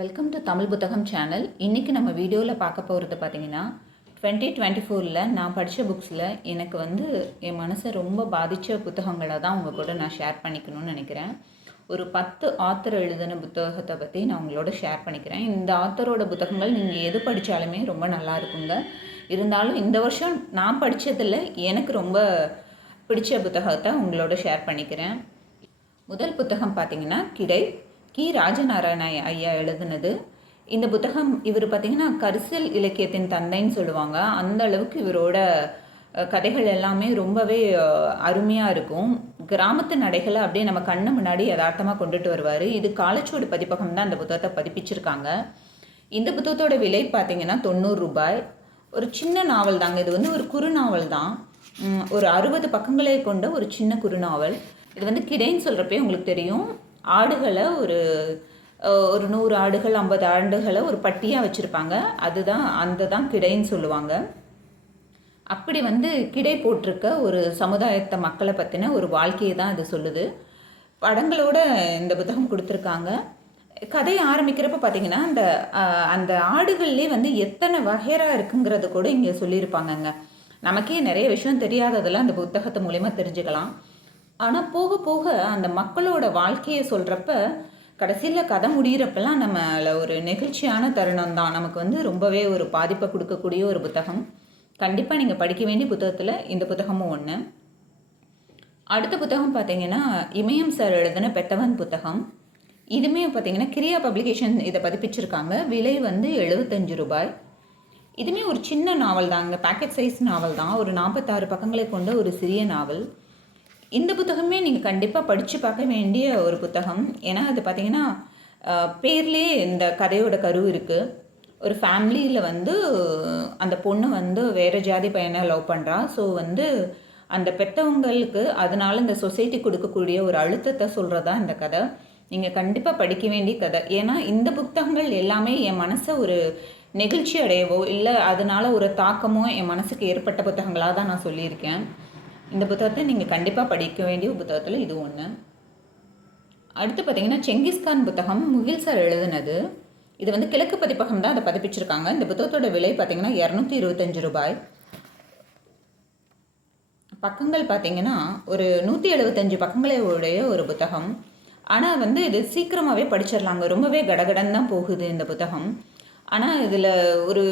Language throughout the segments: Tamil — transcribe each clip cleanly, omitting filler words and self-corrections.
வெல்கம் டு தமிழ் புத்தகம் சேனல். இன்றைக்கி நம்ம வீடியோவில் பார்க்க போகிறது பார்த்திங்கன்னா 2024 நான் படித்த புக்ஸில் எனக்கு என் மனசை ரொம்ப பாதித்த புத்தகங்களை தான் உங்கள் கூட நான் ஷேர் பண்ணிக்கணும்னு நினைக்கிறேன். ஒரு 10 ஆத்தர் எழுதின புத்தகத்தை பற்றி நான் உங்களோட ஷேர் பண்ணிக்கிறேன். இந்த ஆத்தரோட புத்தகங்கள் நீங்கள் எது படித்தாலுமே ரொம்ப நல்லா இருக்குங்க. இருந்தாலும் இந்த வருஷம் நான் படித்ததில் எனக்கு ரொம்ப பிடிச்ச புத்தகத்தை உங்களோட ஷேர் பண்ணிக்கிறேன். முதல் புத்தகம் பார்த்திங்கன்னா கிடை, கி. ராஜநாராயண ஐயா எழுதுனது. இந்த புத்தகம் இவர் பார்த்திங்கன்னா கரிசல் இலக்கியத்தின் தந்தைன்னு சொல்லுவாங்க. அந்த அளவுக்கு இவரோட கதைகள் எல்லாமே ரொம்பவே அருமையாக இருக்கும். கிராமத்து நடைகளை அப்படியே நம்ம கண்ணு முன்னாடி யதார்த்தமாக கொண்டுட்டு வருவார். இது காலச்சுவடு பதிப்பகம் தான் அந்த புத்தகத்தை பதிப்பிச்சிருக்காங்க. இந்த புத்தகத்தோட விலை பார்த்திங்கன்னா 90 ரூபாய். ஒரு சின்ன நாவல் தாங்க. இது ஒரு குறுநாவல் தான். ஒரு 60 பக்கங்களை கொண்ட ஒரு சின்ன குறுநாவல். இது கிடைன்னு சொல்கிறப்பே உங்களுக்கு தெரியும். ஆடுகளை ஒரு 100 ஆடுகள் 50 ஆடுகளை ஒரு பட்டியாக வச்சுருப்பாங்க. அந்த தான் கிடைன்னு சொல்லுவாங்க. அப்படி கிடை போட்டிருக்க ஒரு சமுதாயத்தை மக்களை பற்றின ஒரு வாழ்க்கையை தான் இது சொல்லுது. படங்களோட இந்த புத்தகம் கொடுத்துருக்காங்க. கதை ஆரம்பிக்கிறப்ப பார்த்திங்கன்னா அந்த ஆடுகள்லேயே எத்தனை வகைராக இருக்குங்கிறது கூட இங்கே சொல்லியிருப்பாங்கங்க. நமக்கே நிறைய விஷயம் தெரியாததெல்லாம் அந்த புத்தகத்து மூலயமா தெரிஞ்சுக்கலாம். ஆனால் போக போக அந்த மக்களோட வாழ்க்கையை சொல்கிறப்ப கடைசியில் கதை முடிகிறப்பெல்லாம் நம்மள ஒரு நெகிழ்ச்சியான தருணம் தான். நமக்கு ரொம்பவே ஒரு பாதிப்பை கொடுக்கக்கூடிய ஒரு புத்தகம். கண்டிப்பாக நீங்கள் படிக்க வேண்டிய புத்தகத்தில் இந்த புத்தகமும் ஒன்று. அடுத்த புத்தகம் பார்த்திங்கன்னா இமயம் சார் எழுதின பெத்தவன் புத்தகம். இதுவுமே பார்த்திங்கன்னா கிரியா பப்ளிகேஷன் இதை பதிப்பிச்சிருக்காங்க. விலை 75 ரூபாய். இதுவுமே ஒரு சின்ன நாவல் தாங்க. பேக்கெட் சைஸ் நாவல் தான். ஒரு 46 பக்கங்களை கொண்ட ஒரு சிறிய நாவல். இந்த புத்தகமே நீங்கள் கண்டிப்பாக படித்து பார்க்க வேண்டிய ஒரு புத்தகம். ஏன்னா அது பார்த்திங்கன்னா பேர்லேயே இந்த கதையோட கரு இருக்குது. ஒரு ஃபேமிலியில் அந்த பொண்ணு வேறு ஜாதி பையனை லவ் பண்ணுறா. ஸோ அந்த பெற்றவங்களுக்கு அதனால் இந்த சொசைட்டி கொடுக்கக்கூடிய ஒரு அழுத்தத்தை சொல்கிறதா இந்த கதை. நீங்கள் கண்டிப்பாக படிக்க வேண்டிய கதை. ஏன்னா இந்த புத்தகங்கள் எல்லாமே என் மனசை ஒரு நெகிழ்ச்சி அடையவோ இல்லை அதனால் ஒரு தாக்கமோ என் மனசுக்கு ஏற்பட்ட புத்தகங்களாக தான் நான் சொல்லியிருக்கேன். இந்த புத்தகத்தை நீங்கள் கண்டிப்பாக படிக்க வேண்டிய புத்தகத்தில் இது ஒன்று. அடுத்து பார்த்திங்கன்னா செங்கிஸ்கான் புத்தகம் முகில் சார் எழுதுனது. இது கிழக்கு பதிப்பகம் தான் அதை பதிப்பிச்சிருக்காங்க. இந்த புத்தகத்தோட விலை பார்த்திங்கன்னா 225 ரூபாய். பக்கங்கள் பார்த்திங்கன்னா ஒரு 175 பக்கங்களை உடைய ஒரு புத்தகம். ஆனால் இது சீக்கிரமாகவே படிச்சிடலாங்க. ரொம்பவே கடகடன் தான் போகுது இந்த புத்தகம். ஆனால் இதில் ஒரு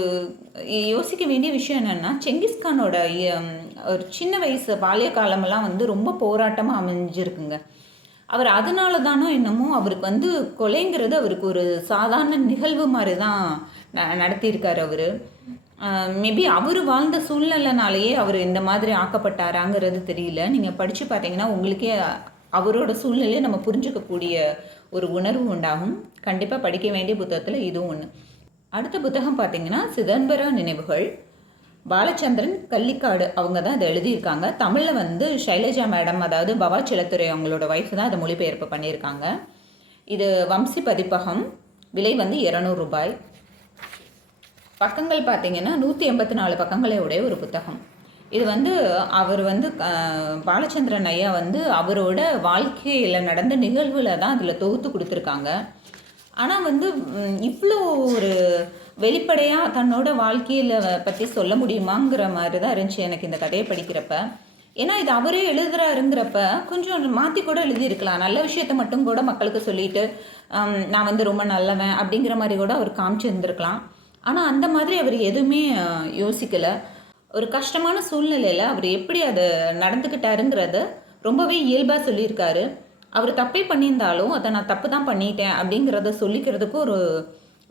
யோசிக்க வேண்டிய விஷயம் என்னென்னா, செங்கிஸ்கானோட ஒரு சின்ன வயசு பாலிய காலமெல்லாம் ரொம்ப போராட்டமாக அமைஞ்சிருக்குங்க. அவர் அதனால தானோ என்னமோ அவருக்கு கொலைங்கிறது அவருக்கு ஒரு சாதாரண நிகழ்வு மாதிரி தான் நடத்தியிருக்கார். அவர் மேபி அவர் வாழ்ந்த சூழ்நிலைனாலேயே அவர் இந்த மாதிரி ஆக்கப்பட்டாராங்கிறது தெரியல. நீங்கள் படித்து பார்த்தீங்கன்னா உங்களுக்கே அவரோட சூழ்நிலையை நம்ம புரிஞ்சுக்கக்கூடிய ஒரு உணர்வு உண்டாகும். கண்டிப்பாக படிக்க வேண்டிய புத்தகத்தில் இதுவும் ஒன்று. அடுத்த புத்தகம் பார்த்திங்கன்னா சிதம்பர நினைவுகள். பாலச்சந்திரன் கள்ளிக்காடு அவங்க தான் அதை எழுதியிருக்காங்க. தமிழில் ஷைலஜா மேடம், அதாவது பவா செல்லத்துறை அவங்களோட ஒய்ஃப் தான் அதை மொழிபெயர்ப்பு பண்ணியிருக்காங்க. இது வம்சி பதிப்பகம். விலை 200 ரூபாய். பக்கங்கள் பார்த்திங்கன்னா 184 பக்கங்களை உடைய ஒரு புத்தகம். இது அவர் பாலச்சந்திரன் ஐயா அவரோட வாழ்க்கையில் நடந்த நிகழ்வில் தான் அதில் தொகுத்து கொடுத்துருக்காங்க. ஆனால் இவ்வளோ ஒரு வெளிப்படையாக தன்னோட வாழ்க்கையில் பற்றி சொல்ல முடியுமாங்கிற மாதிரி தான் இருந்துச்சு எனக்கு இந்த கதையை படிக்கிறப்ப. ஏன்னா இது அவரே எழுதுறாருங்கிறப்ப கொஞ்சம் மாற்றி கூட எழுதியிருக்கலாம். நல்ல விஷயத்த மட்டும் கூட மக்களுக்கு சொல்லிட்டு நான் ரொம்ப நல்லவன் அப்படிங்கிற மாதிரி கூட அவர் காமிச்சிருந்துருக்கலாம். ஆனால் அந்த மாதிரி அவர் எதுவுமே யோசிக்கலை. ஒரு கஷ்டமான சூழ்நிலையில் அவர் எப்படி அதை நடந்துக்கிட்டாருங்கிறத ரொம்பவே இயல்பாக சொல்லியிருக்காரு. அவர் தப்பே பண்ணியிருந்தாலும் அதை நான் தப்பு தான் பண்ணிட்டேன் அப்படிங்கிறத சொல்லிக்கிறதுக்கு ஒரு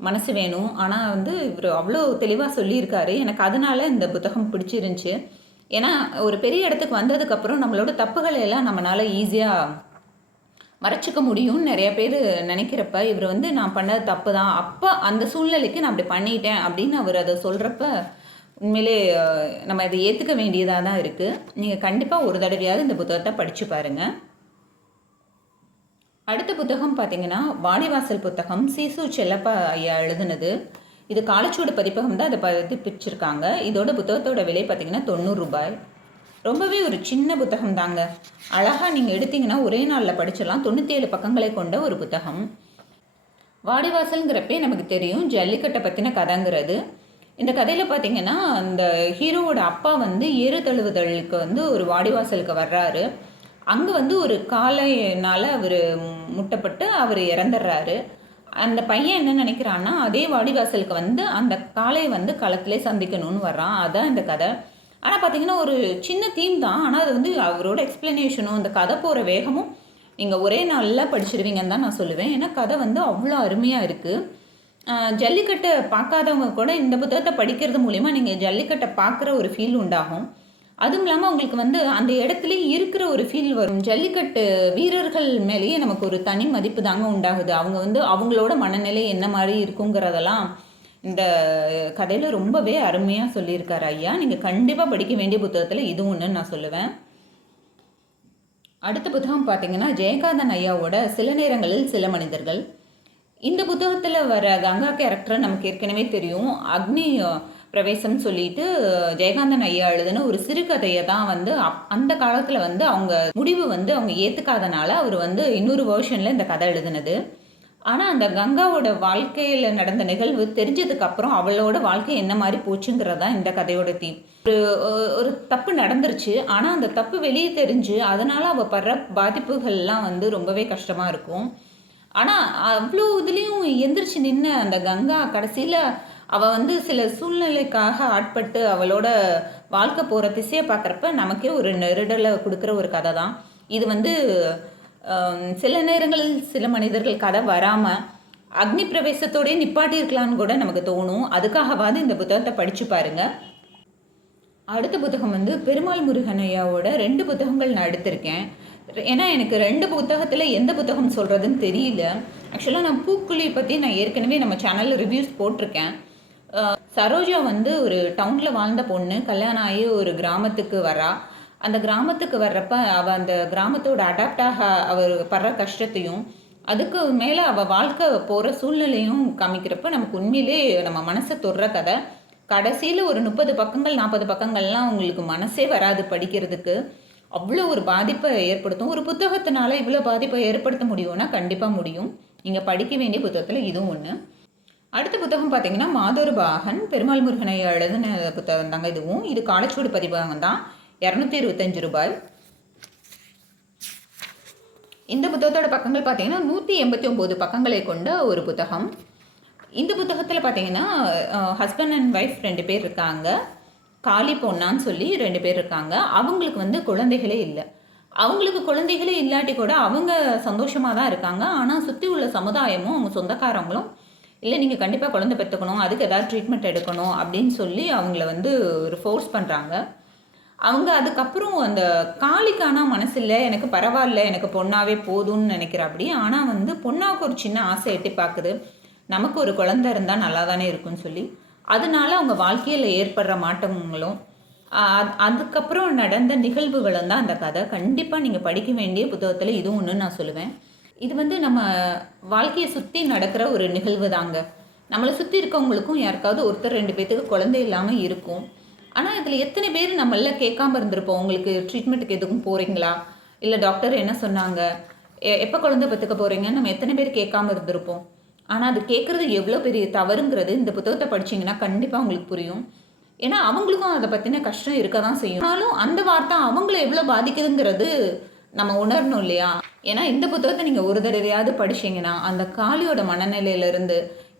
மனசு வேணும். ஆனால் இவர் அவ்வளோ தெளிவாக சொல்லியிருக்காரு. எனக்கு அதனால இந்த புத்தகம் பிடிச்சிருந்துச்சு. ஏன்னா ஒரு பெரிய இடத்துக்கு வந்ததுக்கப்புறம் நம்மளோட தப்புகளை எல்லாம் நம்மளால் ஈஸியாக மறைச்சிக்க முடியும்னு நிறைய பேர் நினைக்கிறப்ப இவர் நான் பண்ணது தப்பு தான், அப்போ அந்த சூழ்நிலைக்கு நான் அப்படி பண்ணிட்டேன் அப்படின்னு அவர் அதை சொல்கிறப்ப உண்மையிலே நம்ம இதை ஏற்றுக்க வேண்டியதாக தான் இருக்குது. நீங்கள் கண்டிப்பாக ஒரு தடவையாவது இந்த புத்தகத்தை படித்து பாருங்கள். அடுத்த புத்தகம் பார்த்திங்கன்னா வாடிவாசல் புத்தகம். சீசு செல்லப்பா ஐயா எழுதுனது. இது காலச்சுவடு பதிப்பகம் தான் அதை பதிப்பிச்சிருக்காங்க. இதோட புத்தகத்தோட விலை பார்த்திங்கன்னா 90 ரூபாய். ரொம்பவே ஒரு சின்ன புத்தகம் தாங்க. அழகாக நீங்கள் எடுத்திங்கன்னா ஒரே நாளில் படிச்சிடலாம். 97 பக்கங்களை கொண்ட ஒரு புத்தகம். வாடிவாசல்ங்கிறப்பே நமக்கு தெரியும் ஜல்லிக்கட்டை பற்றின கதைங்கிறது. இந்த கதையில் பார்த்தீங்கன்னா அந்த ஹீரோவோட அப்பா வந்து ஏறு தழுவுதலுக்கு வந்து ஒரு வாடிவாசலுக்கு வர்றாரு. அங்கே வந்து ஒரு காளையினால் அவர் முட்டப்பட்டு அவர் இறந்துடுறாரு. அந்த பையன் என்ன நினைக்கிறான்னா அதே வாடிவாசலுக்கு வந்து அந்த காளையை வந்து களத்திலே சந்திக்கணும்னு வர்றான். அதான் இந்த கதை. ஆனால் பார்த்தீங்கன்னா ஒரு சின்ன தீம் தான். ஆனால் அது வந்து அவரோட எக்ஸ்ப்ளனேஷனும் இந்த கதை போகிற வேகமும் நீங்கள் ஒரே நாளில் படிச்சிருவீங்கன்னு தான் நான் சொல்லுவேன். ஏன்னா கதை வந்து அவ்வளோ அருமையாக இருக்குது. ஜல்லிக்கட்டை பார்க்காதவங்க கூட இந்த புத்தகத்தை படிக்கிறது மூலிமா நீங்கள் ஜல்லிக்கட்டை பார்க்குற ஒரு ஃபீல் உண்டாகும். அதுவும் இல்லாமல் உங்களுக்கு வந்து அந்த இடத்துலையே இருக்கிற ஒரு ஃபீல் வரும். ஜல்லிக்கட்டு வீரர்கள் மேலேயே நமக்கு ஒரு தனி மதிப்பு தாங்க உண்டாகுது. அவங்க வந்து அவங்களோட மனநிலை என்ன மாதிரி இருக்குங்கிறதெல்லாம் இந்த கதையில் ரொம்பவே அருமையாக சொல்லியிருக்காரு ஐயா. நீங்கள் கண்டிப்பாக படிக்க வேண்டிய புத்தகத்தில் இது ஒன்றுன்னு நான் சொல்லுவேன். அடுத்த புத்தகம் பார்த்தீங்கன்னா ஜெயகாந்தன் ஐயாவோட சில நேரங்களில் சில மனிதர்கள். இந்த புத்தகத்தில் வர கங்கா கேரக்டர் நமக்கு ஏற்கனவே தெரியும். அக்னி பிரவேசம் சொல்லிட்டு ஜெயகாந்தன் ஐயா எழுதின ஒரு சிறுகதையை தான் வந்து அந்த காலத்தில் வந்து அவங்க முடிவு வந்து அவங்க ஏற்றுக்காதனால அவர் வந்து இன்னொரு வேர்ஷனில் இந்த கதை எழுதினது. ஆனால் அந்த கங்காவோட வாழ்க்கையில் நடந்த நிகழ்வு தெரிஞ்சதுக்கப்புறம் அவளோட வாழ்க்கை என்ன மாதிரி போச்சுங்கிறது தான் இந்த கதையோட தீம். ஒரு தப்பு நடந்துருச்சு. ஆனால் அந்த தப்பு வெளியே தெரிஞ்சு அதனால் அவள் படுற பாதிப்புகள்லாம் வந்து ரொம்பவே கஷ்டமாக இருக்கும். ஆனால் அவ்வளோ இதுலேயும் எந்திரிச்சு நின்று அந்த கங்கா கடைசியில் அவள் வந்து சில சூழ்நிலைக்காக ஆட்பட்டு அவளோட வாழ்க்கை போகிற திசையை பார்க்குறப்ப நமக்கே ஒரு நெருடலை கொடுக்குற ஒரு கதை தான் இது. வந்து சில நேரங்களில் சில மனிதர்கள் கதை வராமல் அக்னி பிரவேசத்தோடய நிப்பாட்டியிருக்கலான்னு கூட நமக்கு தோணும். அதுக்காகவாது இந்த புத்தகத்தை படித்து பாருங்கள். அடுத்த புத்தகம் வந்து பெருமாள் முருகன் ஐயாவோட 2 புத்தகங்கள் நான் எடுத்திருக்கேன். ஏன்னா எனக்கு 2 புத்தகத்தில் எந்த புத்தகம் சொல்கிறதுன்னு தெரியல. ஆக்சுவலாக நான் பூக்குழி பற்றி நான் ஏற்கனவே நம்ம சேனலில் ரிவ்யூஸ் போட்டிருக்கேன். சரோஜா வந்து ஒரு டவுனில் வாழ்ந்த பொண்ணு, கல்யாணம் ஆகி ஒரு கிராமத்துக்கு வரா. அந்த கிராமத்துக்கு வர்றப்ப அவள் அந்த கிராமத்தோட அடாப்டாக அவர் படுற கஷ்டத்தையும் அதுக்கு மேலே அவள் வாழ்க்கை போகிற சூழ்நிலையும் காமிக்கிறப்ப நமக்கு உண்மையிலே நம்ம மனசை தொடுற கதை. கடைசியில் ஒரு 30 பக்கங்கள் 40 பக்கங்கள்லாம் உங்களுக்கு மனசே வராது படிக்கிறதுக்கு. அவ்வளோ ஒரு பாதிப்பை ஏற்படுத்தும். ஒரு புத்தகத்தினால இவ்வளோ பாதிப்பை ஏற்படுத்த முடியும்னா கண்டிப்பாக முடியும். நீங்கள் படிக்க வேண்டிய புத்தகத்தில் இதுவும் ஒன்று. அடுத்த புத்தகம் பார்த்தீங்கன்னா மாதொரு பாகன், பெருமாள் முருகனை எழுதின புத்தகம் தாங்க இதுவும். இது காலச்சூடு பதிப்பகம் தான், 225 ரூபாய். இந்த புத்தகத்தோட பக்கங்கள் பார்த்தீங்கன்னா 189 பக்கங்களை கொண்ட ஒரு புத்தகம். இந்த புத்தகத்தில் பார்த்தீங்கன்னா ஹஸ்பண்ட் அண்ட் ஒய்ஃப் 2 பேர் இருக்காங்க. காளி பொண்ணான்னு சொல்லி 2 பேர் இருக்காங்க. அவங்களுக்கு வந்து குழந்தைகளே இல்லை. அவங்களுக்கு குழந்தைகளே இல்லாட்டி கூட அவங்க சந்தோஷமாக தான் இருக்காங்க. ஆனால் சுற்றி உள்ள சமுதாயமும் அவங்க சொந்தக்காரங்களும் இல்லை நீங்கள் கண்டிப்பாக குழந்தை பெற்றுக்கணும், அதுக்கு ஏதாவது ட்ரீட்மெண்ட் எடுக்கணும் அப்படின்னு சொல்லி அவங்கள வந்து ஒரு ஃபோர்ஸ் பண்ணுறாங்க. அவங்க அதுக்கப்புறம் அந்த காளிக்கான மனசில்லை, எனக்கு பரவாயில்ல, எனக்கு பொண்ணாவே போதும்னு நினைக்கிறாப்படி. ஆனால் வந்து பொண்ணாவுக்கு ஒரு சின்ன ஆசை எட்டி பார்க்குது, நமக்கு ஒரு குழந்தை இருந்தால் நல்லா தானே இருக்குன்னு சொல்லி. அதனால அவங்க வாழ்க்கையில் ஏற்படுற மாற்றங்களும் அதுக்கப்புறம் நடந்த நிகழ்வுகளும் தான் அந்த கதை. கண்டிப்பாக நீங்கள் படிக்க வேண்டிய புத்தகத்தில் இதுவும் ஒன்று நான் சொல்லுவேன். இது வந்து நம்ம வாழ்க்கையை சுற்றி நடக்கிற ஒரு நிகழ்வு தாங்க. நம்மளை சுற்றி இருக்கவங்களுக்கும் யாருக்காவது ஒருத்தர் 2 பேர்த்துக்கு குழந்தை இல்லாமல் இருக்கும். ஆனால் இதில் எத்தனை பேர் நம்மள கேட்காம இருந்திருப்போம், உங்களுக்கு ட்ரீட்மெண்ட்டுக்கு எதுக்கும் போகிறீங்களா, இல்லை டாக்டர் என்ன சொன்னாங்க, எப்போ குழந்தை பெற்றுக்க போகிறீங்கன்னு நம்ம எத்தனை பேர் கேட்காம இருந்திருப்போம். ஆனால் அது கேட்குறது எவ்வளோ பெரிய தவறுங்கிறது இந்த புத்தகத்தை படிச்சிங்கன்னா கண்டிப்பாக உங்களுக்கு புரியும். ஏன்னா அவங்களுக்கும் அதை பற்றின கஷ்டம் இருக்க தான் செய்யும். ஆனாலும் அந்த வார்த்தை அவங்கள எவ்வளோ பாதிக்குதுங்கிறது நம்ம உணரணும் இல்லையா. ஏன்னா இந்த புத்தகத்தை நீங்கள் ஒரு தடவையாவது படிச்சிங்கன்னா அந்த காளியோட மனநிலையிலேருந்து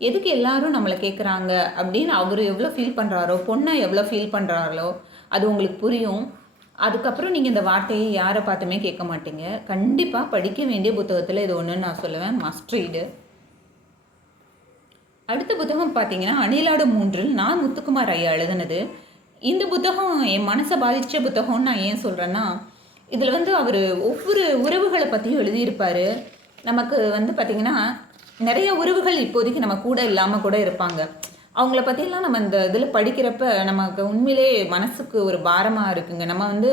எதுக்கு எல்லாரும் நம்மளை கேட்குறாங்க அப்படின்னு அவர் எவ்வளோ ஃபீல் பண்ணுறாரோ, பொண்ணை எவ்வளோ ஃபீல் பண்ணுறாரோ அது உங்களுக்கு புரியும். அதுக்கப்புறம் நீங்கள் இந்த வார்த்தையை யாரை பார்த்துமே கேட்க மாட்டீங்க. கண்டிப்பாக படிக்க வேண்டிய புத்தகத்தில் இது ஒன்றுன்னு நான் சொல்லுவேன், மஸ்ட் ரீடு. அடுத்த புத்தகம் பார்த்தீங்கன்னா அணிலாடு 3 நான் முத்துக்குமார் ஐயா எழுதினது. இந்த புத்தகம் என் மனசை பாதித்த புத்தகம்னு நான் ஏன் சொல்கிறேன்னா, இதில் வந்து அவர் ஒவ்வொரு உறவுகளை பற்றியும் எழுதியிருப்பார். நமக்கு வந்து பார்த்திங்கன்னா நிறைய உறவுகள் இப்போதைக்கு நம்ம கூட இல்லாமல் கூட இருப்பாங்க. அவங்கள பற்றியெல்லாம் நம்ம இந்த இதில் படிக்கிறப்ப நமக்கு உண்மையிலே மனசுக்கு ஒரு பாரமாக இருக்குங்க. நம்ம வந்து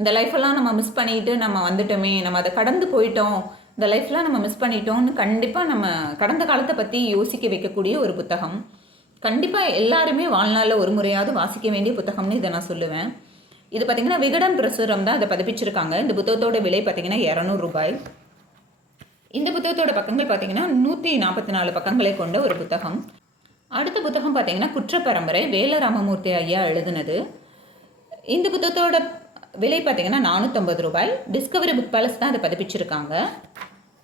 இந்த லைஃப்பெல்லாம் நம்ம மிஸ் பண்ணிட்டு நம்ம வந்துட்டோமே, நம்ம அதை கடந்து போயிட்டோம், இந்த லைஃப்லாம் நம்ம மிஸ் பண்ணிட்டோம்னு கண்டிப்பாக நம்ம கடந்த காலத்தை பற்றி யோசிக்க வைக்கக்கூடிய ஒரு புத்தகம். கண்டிப்பாக எல்லாருமே வாழ்நாளில் ஒரு முறையாவது வாசிக்க வேண்டிய புத்தகம்னு இதை நான் சொல்லுவேன். இது பார்த்திங்கன்னா விகடன் பிரசுரம் தான் அதை பதிப்பிச்சிருக்காங்க. இந்த புத்தகத்தோட விலை பார்த்திங்கன்னா 200 ரூபாய். இந்த புத்தகத்தோட பக்கங்கள் பார்த்தீங்கன்னா 144 பக்கங்களை கொண்ட ஒரு புத்தகம். அடுத்த புத்தகம் பார்த்தீங்கன்னா குற்றப்பரம்பரை, வேலராமமூர்த்தி ஐயா எழுதுனது. இந்த புத்தகத்தோட விலை பார்த்தீங்கன்னா 450 ரூபாய். டிஸ்கவரி புக் பேலஸ் தான் அதை பதிப்பிச்சிருக்காங்க.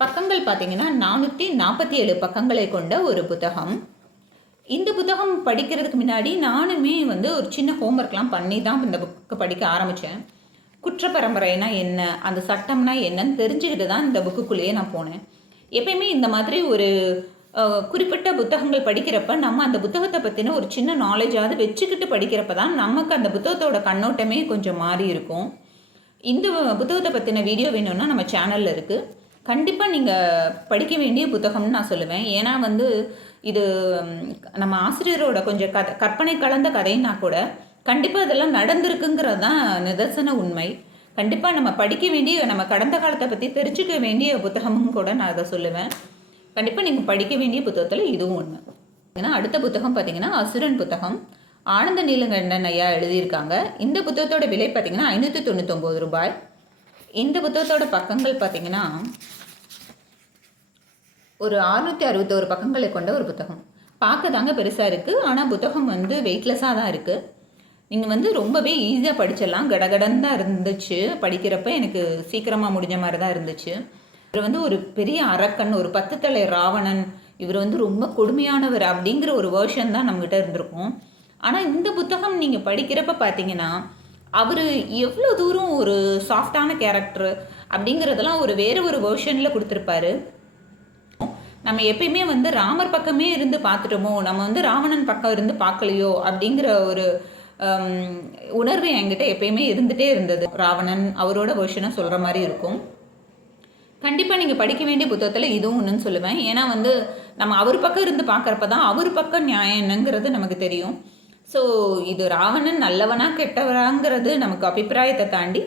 பக்கங்கள் பார்த்தீங்கன்னா 447 பக்கங்களை கொண்ட ஒரு புத்தகம். இந்த புத்தகம் படிக்கிறதுக்கு முன்னாடி நானுமே ஒரு சின்ன ஹோம்ஒர்க்லாம் பண்ணி தான் இந்த புக்கு படிக்க ஆரம்பித்தேன். குற்றப்பரம்பரைனா என்ன, அந்த சட்டம்னா என்னன்னு தெரிஞ்சுக்கிட்டு தான் இந்த புக்குக்குள்ளேயே நான் போனேன். எப்பயுமே இந்த மாதிரி ஒரு குறிப்பிட்ட புத்தகங்கள் படிக்கிறப்ப நம்ம அந்த புத்தகத்தை பற்றின ஒரு சின்ன நாலேஜாவது வச்சுக்கிட்டு படிக்கிறப்ப தான் நமக்கு அந்த புத்தகத்தோட கண்ணோட்டமே கொஞ்சம் மாறி இருக்கும். இந்த புத்தகத்தை பற்றின வீடியோ வேணும்னா நம்ம சேனலில் இருக்குது. கண்டிப்பாக நீங்கள் படிக்க வேண்டிய புத்தகம்னு நான் சொல்லுவேன். ஏன்னா இது நம்ம ஆசிரியரோட கொஞ்சம் கற்பனை கலந்த கதைன்னா கூட கண்டிப்பாக இதெல்லாம் நடந்திருக்குங்கிறது தான் நிதர்சன உண்மை. கண்டிப்பாக நம்ம படிக்க வேண்டிய, நம்ம கடந்த காலத்தை பற்றி தெரிஞ்சுக்க வேண்டிய புத்தகமும் கூட நான் அதை சொல்லுவேன். கண்டிப்பாக நீங்கள் படிக்க வேண்டிய புத்தகத்தில் இதுவும் ஒன்று. ஏன்னா அடுத்த புத்தகம் பார்த்தீங்கன்னா அசுரன் புத்தகம், ஆனந்த நீலகண்டன் ஐயா எழுதியிருக்காங்க. இந்த புத்தகத்தோட விலை பார்த்தீங்கன்னா 599 ரூபாய். இந்த புத்தகத்தோட பக்கங்கள் பார்த்தீங்கன்னா ஒரு 661 பக்கங்களை கொண்ட ஒரு புத்தகம். பார்க்க தாங்க பெருசாக இருக்குது, ஆனால் புத்தகம் வெயிட்லெஸ்ஸாக தான் இருக்குது. நீங்கள் ரொம்பவே ஈஸியாக படிச்சிடலாம். கடகடன் தான் இருந்துச்சு படிக்கிறப்ப, எனக்கு சீக்கிரமாக முடிஞ்ச மாதிரி தான் இருந்துச்சு. இவர் ஒரு பெரிய அரக்கன், ஒரு 10 தலை ராவணன், இவர் ரொம்ப கொடுமையானவர் அப்படிங்கிற ஒரு வேர்ஷன் தான் நம்மகிட்ட இருந்திருக்கும். ஆனால் இந்த புத்தகம் நீங்கள் படிக்கிறப்ப பார்த்தீங்கன்னா அவர் எவ்வளோ தூரம் ஒரு சாஃப்டான கேரக்டர் அப்படிங்கிறதெல்லாம் வேறு ஒரு வேர்ஷனில் கொடுத்துருப்பாரு. நம்ம எப்பயுமே ராமர் பக்கமே இருந்து பார்த்துட்டோமோ, நம்ம ராவணன் பக்கம் இருந்து பார்க்கலையோ அப்படிங்கிற ஒரு உணர்வு என்கிட்ட எப்பயுமே இருந்துகிட்டே இருந்தது. ராவணன் அவரோட வேர்ஷனை சொல்கிற மாதிரி இருக்கும். கண்டிப்பாக நீங்கள் படிக்க வேண்டிய புத்தகத்தில் இதுவும் ஒன்றுன்னு சொல்லுவேன். ஏன்னா நம்ம அவர் பக்கம் இருந்து பார்க்குறப்ப தான் அவர் பக்கம் நியாயம் என்னங்கிறது நமக்கு தெரியும். ஸோ இது ராவணன் நல்லவனா கெட்டவராங்கிறது நமக்கு அபிப்பிராயத்தை தாண்டி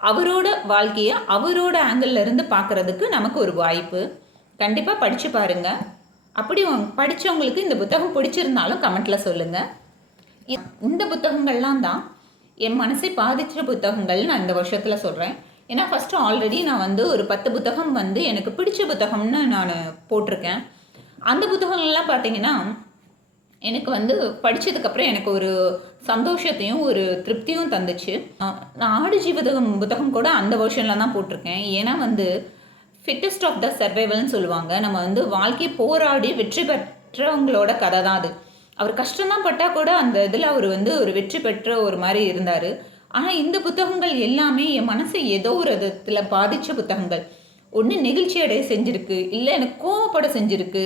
அவரோட வாழ்க்கையை அவரோட ஆங்கிளில் இருந்து பார்க்குறதுக்கு நமக்கு ஒரு வாய்ப்பு. கண்டிப்பாக படித்து பாருங்கள். அப்படி படித்தவங்களுக்கு இந்த புத்தகம் பிடிச்சிருந்தாலும் கமெண்ட்டில் சொல்லுங்கள். இந்த புத்தகங்கள்லாம் தான் என் மனசை பாதித்த புத்தகங்கள் நான் இந்த வருஷத்தில் சொல்கிறேன். ஏன்னா ஃபஸ்ட்டு ஆல்ரெடி நான் ஒரு 10 புத்தகம் எனக்கு பிடிச்ச புத்தகம்னு நான் போட்டிருக்கேன். அந்த புத்தகங்கள்லாம் பார்த்தீங்கன்னா எனக்கு படித்ததுக்கப்புறம் எனக்கு ஒரு சந்தோஷத்தையும் ஒரு திருப்தியும் தந்துச்சு. நான் ஆடு ஜீவிதம் புத்தகம் கூட அந்த வருஷனில் தான் போட்டிருக்கேன். ஏன்னா ஃபிட்டஸ்ட் ஆஃப் த சர்வைவல்னு சொல்லுவாங்க. நம்ம வாழ்க்கையை போராடி வெற்றி பெற்றவங்களோட கதை தான் அது. அவர் கஷ்டம்தான் பட்டால் கூட அந்த இதில் அவர் ஒரு வெற்றி பெற்ற ஒரு மாதிரி இருந்தார். ஆனால் இந்த புத்தகங்கள் எல்லாமே என் மனசை ஏதோ ஒரு விதத்தில் பாதித்த புத்தகங்கள். ஒன்று நெகிழ்ச்சி அடைய செஞ்சுருக்கு, இல்லை எனக்கு கோவப்பட செஞ்சுருக்கு,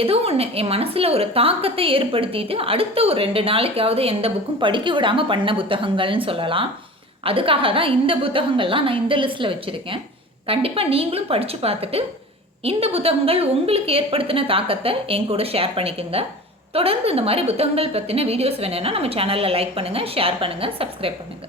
ஏதோ ஒன்று என் மனசில் ஒரு தாக்கத்தை ஏற்படுத்திட்டு அடுத்த ஒரு 2 நாளைக்காவது எந்த புக்கும் படிக்க விடாமல் பண்ண புத்தகங்கள்னு சொல்லலாம். அதுக்காக தான் இந்த புத்தகங்கள்லாம் நான் இந்த லிஸ்ட்டில் வச்சுருக்கேன். கண்டிப்பாக நீங்களும் படித்து பார்த்துட்டு இந்த புத்தகங்கள் உங்களுக்கு ஏற்படுத்தின தாக்கத்தை என் கூட ஷேர் பண்ணிக்கோங்க. தொடர்ந்து இந்த மாதிரி புத்தகங்கள் பற்றின வீடியோஸ் வேணும்னா நம்ம சேனலில் லைக் பண்ணுங்கள், ஷேர் பண்ணுங்கள், சப்ஸ்கிரைப் பண்ணுங்கள்.